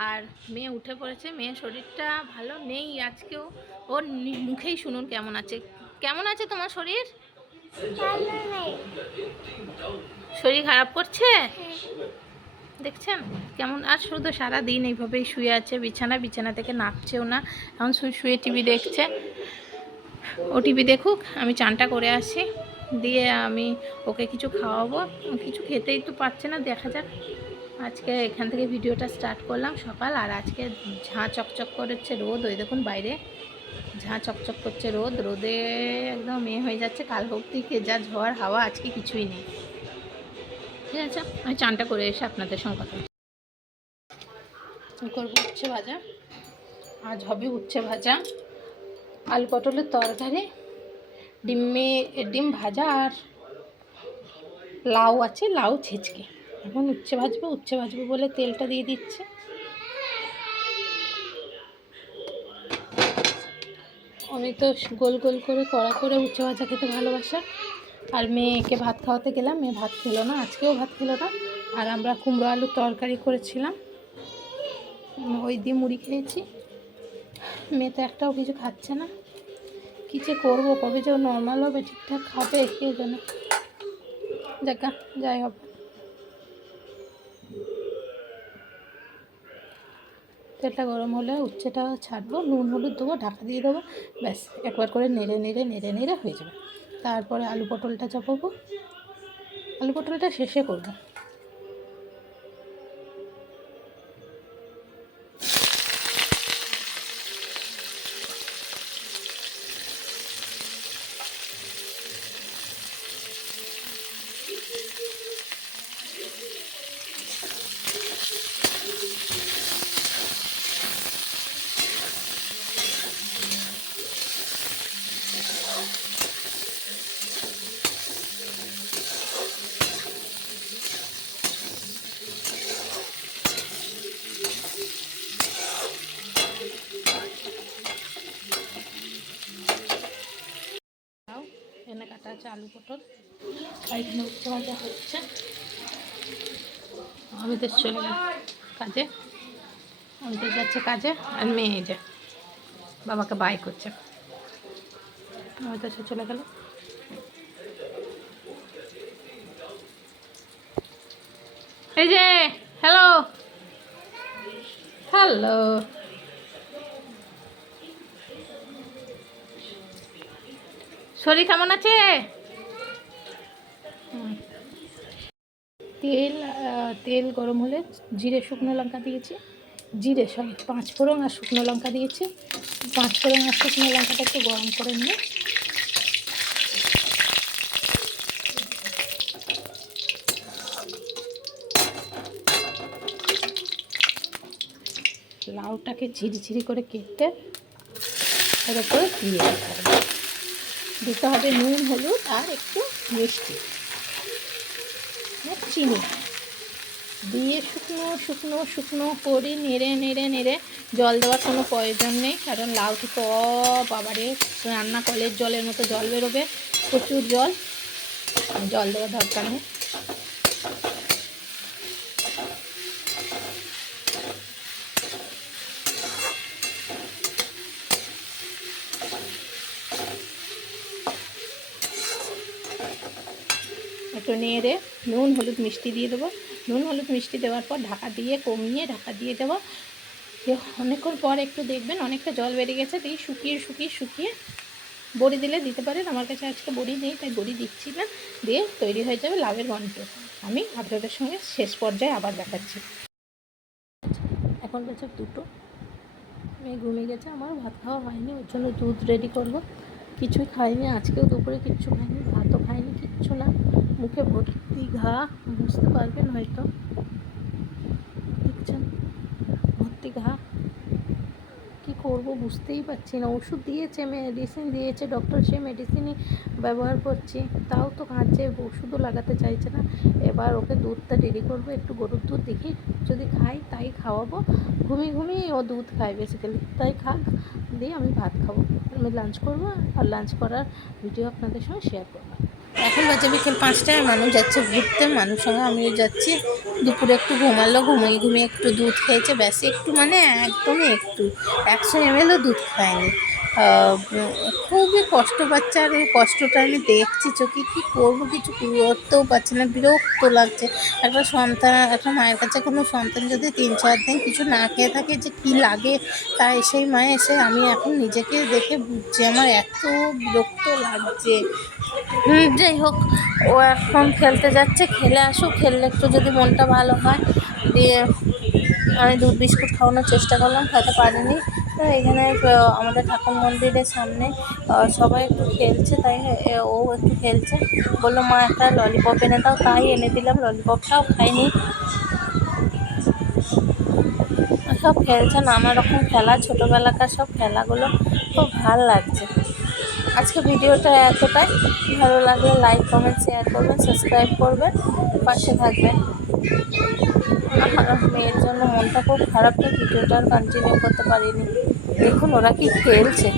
আর মেয়ে উঠে পড়েছে। মেয়ের শরীরটা ভালো নেই আজকেও। ওর মুখেই শুনুন কেমন আছে। কেমন আছে তোমার শরীর? শরীর খারাপ করছে, দেখছেন কেমন? আর শুধু সারা দিন এইভাবেই শুয়ে আছে, বিছানা থেকে নামছেও না। এখন শুয়ে টিভি দেখছে। ও টিভি দেখুক, আমি চানটা করে আসি, দিয়ে আমি ওকে কিছু খাওয়াবো। কিছু খেতেই তো পারছে না, দেখা যাক। আজকে এখান থেকে ভিডিওটা স্টার্ট করলাম সকাল। আর আজকে ঝাঁ চকচক করেছে রোদ, ওই দেখুন বাইরে ঝাঁ চকচক করছে রোদ। রোদে একদম হয়ে যাচ্ছে। কাল থেকে যা ঝড় হাওয়া, আজকে কিছুই নেই। ঠিক আছে, আমি চানটা করে এসে আপনাদের সঙ্গে কথা করবো। উচ্ছে ভাজা, আজ হবে উচ্ছে ভাজা, আলু পটলের তরকারি, ডিম ভাজা, আর লাউ আছে, লাউ ছেঁচকে। এখন উচ্ছে ভাজবো বলে তেলটা দিয়ে দিচ্ছে। আমি তো গোল গোল করে কড়া করে উচ্ছে ভাজা খেতে ভালোবাসা। আর মেয়েকে ভাত খাওয়াতে গেলাম, মেয়ে ভাত খেলো না, আজকেও ভাত খেলো না। আর আমরা কুমড়ো আলুর তরকারি করেছিলাম, ওই দিয়ে মুড়ি খেয়েছি। মেয়ে তো একটাও কিছু খাচ্ছে না। কী যে করবো, কবে যে নর্মাল হবে, ঠিকঠাক খাবে কে জানে। দেখা যাই হবে। তেলটা গরম হলে উচ্ছেটা ছাড়বো, নুন হলুদ দেবো, ঢাকা দিয়ে দেবো, ব্যাস একবার করে নেড়ে হয়ে যাবে। তারপরে আলু পটলটা চাপাবো, আলু পটলটা শেষে করবো। এখানে কাটা আছে আলু পটল, আর এখানে উচ্ছে ভাজা হচ্ছে। অমিতেশ চলে গেল কাজে, অমিতেশ যাচ্ছে কাজে, আর মেয়ে যে বাবাকে বাই করছে। অমিতেশ চলে গেল। এই যে হ্যালো হ্যালো, শরীর কেমন আছে? তেল গরম হলে জিরে শুকনো লঙ্কা দিয়েছি, সরি 5 ফোড়ন আর শুকনো লঙ্কা দিয়েছি। 5 ফোড়ন আর শুকনো লঙ্কাটা একটু গরম করে নিয়ে লাউটাকে ঝিরি করে কেটে এর উপরে দিয়ে দিতে হবে নুন হলুদ আর একটু মিষ্টি, চিনি দিয়ে শুকনো করে নেড়ে জল দেওয়ার কোনো প্রয়োজন নেই, কারণ লাউটি তো বাবারে রান্না কলের জলের মতো জল বেরোবে, প্রচুর জল দেওয়ার দরকার নেই। একটু নেড়ে নুন হলুদ মিষ্টি দিয়ে দেবো। নুন হলুদ মিষ্টি দেওয়ার পর ঢাকা দিয়ে কমিয়ে ঢাকা দিয়ে দেবো। অনেকক্ষণ পর একটু দেখবেন অনেকটা জল বেরিয়ে গেছে, দিয়ে শুকিয়ে বড়ি দিলে দিতে পারেন। আমার কাছে আজকে বড়ি নেই, তাই বড়ি দিচ্ছি না। দিয়ে তৈরি হয়ে যাবে লাউয়ের ঘন্ট। আমি আপনাদের সঙ্গে শেষ পর্যায়ে আবার দেখাচ্ছি। এখন গেছে 2টো, মেয়ে ঘুমিয়ে গেছে, আমার ভাত খাওয়া হয়নি, ওর জন্য দুধ রেডি করব। কিছুই খাইনি আজকেও, দুপুরে কিচ্ছু খাইনি, ভাতও খাইনি, কিচ্ছু না। মুখে ভর্তি ঘা, বুঝতে পারবেন হয়তো, দেখছেন ভর্তি ঘা। কী করবো বুঝতেই পারছি না। ওষুধ দিয়েছে, মেডিসিন দিয়েছে ডক্টর, সেই মেডিসিনই ব্যবহার করছি, তাও তো খাচ্ছে, ওষুধও লাগাতে চাইছে না। এবার ওকে দুধটা রেডি করবো, একটু গরুর দুধ দেখি যদি খাই তাই খাওয়াবো। ঘুমিয়ে ও দুধ খায় বেসিক্যালি, তাই খাক, দিয়ে আমি ভাত খাবো, আমি লাঞ্চ করবো। আর লাঞ্চ করার ভিডিও আপনাদের সঙ্গে শেয়ার করবো। এখন বাজে বিকেল 5টায়, মানুষ যাচ্ছে ঘুরতে, মানুষ সঙ্গে আমিও যাচ্ছি। দুপুরে একটু ঘুমালো, ঘুমিয়ে ঘুমিয়ে একটু দুধ খেয়েছে, ব্যাস একটু, মানে একদমই একটু, 100 ml দুধ খায়নি। খুবই কষ্ট পাচ্ছে, আর ওই কষ্টটা আমি দেখছি চোখে, কী করবো, কিছু করতেও পারছি না, বিরক্ত লাগছে। একটা সন্তান, একটা মায়ের কাছে কোনো সন্তান যদি 3-4 দিন কিছু না খেয়ে থাকে যে কী লাগে, তাই সেই মায়ে এসে আমি এখন নিজেকে দেখে বুঝছি আমার এত বিরক্ত লাগছে। যাই হোক, ও এখন খেলতে যাচ্ছে, খেলে আসুক, খেললে একটু যদি মনটা ভালো হয়। দিয়ে আমি দুধ বিস্কুট খাওয়ানোর চেষ্টা করলাম, খেতে পারিনি। তো এখানে আমাদের ঠাকুর মন্দিরের সামনে সবাই একটু খেলছে, তাই ও একটু খেলছে, বললো মা একটা ললিপপ এনে দাও, তাই এনে দিলাম, ললিপপটাও খাইনি। সব খেলছে, নানা রকম খেলা, ছোটোবেলাকার সব খেলাগুলো খুব ভালো লাগছে। আজকে ভিডিওটা এতটাই, ভালো লাগলে লাইক কমেন্ট শেয়ার করবেন, সাবস্ক্রাইব করবেন, পাশে থাকবেন। আমার মেয়ের জন্য মনটা খুব খারাপ, তো ভিডিওটা আর কন্টিনিউ করতে পারিনি। দেখুন ওরা কি খেলছে।